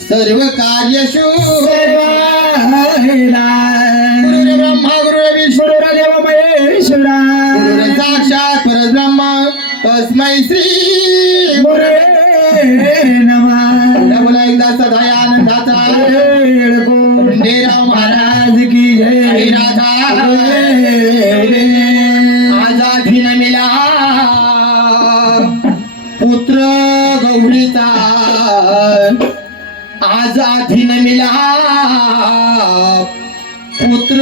सर्व कार्य ब्रह्मा गुरु विष्णू देव महेश्वरा। साक्षात परब्रह्म तस्मै श्री। गुरे नमा। एकदा सदा आनंदाचा। महाराज। गौरीचा आजादी न मिला पुत्र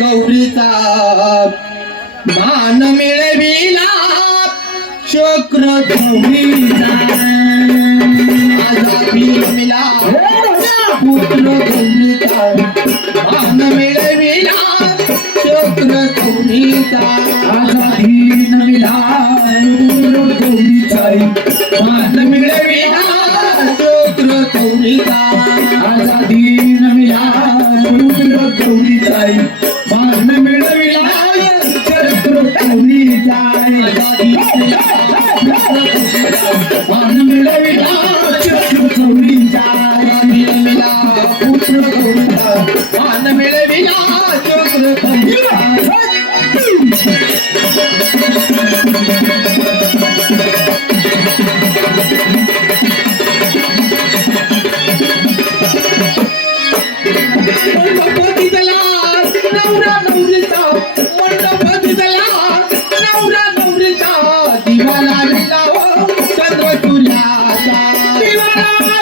गौरीचा मान मिळविला शुक्र गौरीचा आजादी न मिला पुत्र गौरीचा मान मिळविला शुक्र गौरीचा आजादी नमिला गौरीचाई मान मिळविला शुक्र गौरीचा आजादी नमिला गौरीचाई मान मिळविला चक्र गौरीचाई मान दिवा लाविला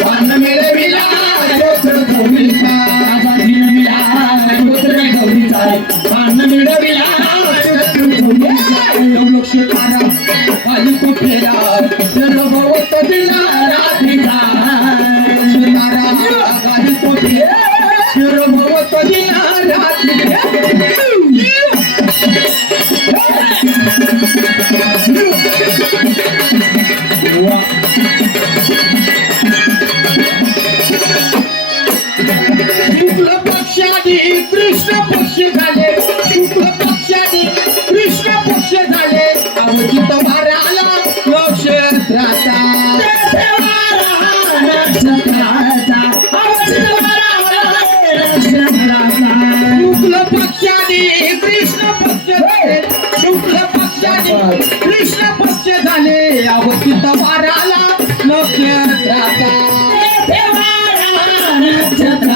गौरीचा शुक्ल पक्षाने कृष्ण पक्ष झाले. शुक्ल पक्षाने कृष्ण पक्ष झाले. अवचित माराला नक्षत्राचा. शुक्ल पक्षाने कृष्ण पक्ष झाले. शुक्ल पक्षाने कृष्ण पक्ष झाले. अवचित माराला नक्षत्राचा. तो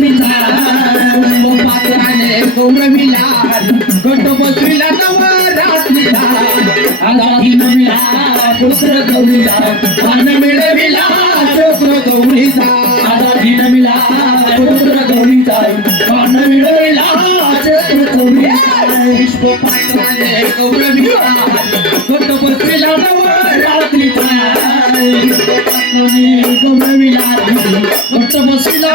रे पुष्प पात्राने गौरविला बसविला रात्रीचा पुष्प पात्राने गौरविला पुत्र गौरीला मान मिळविला गौरीचा पुत्र गौरीचा मान मिळविला गौरीचा बसविला ఉత్తమ శిలా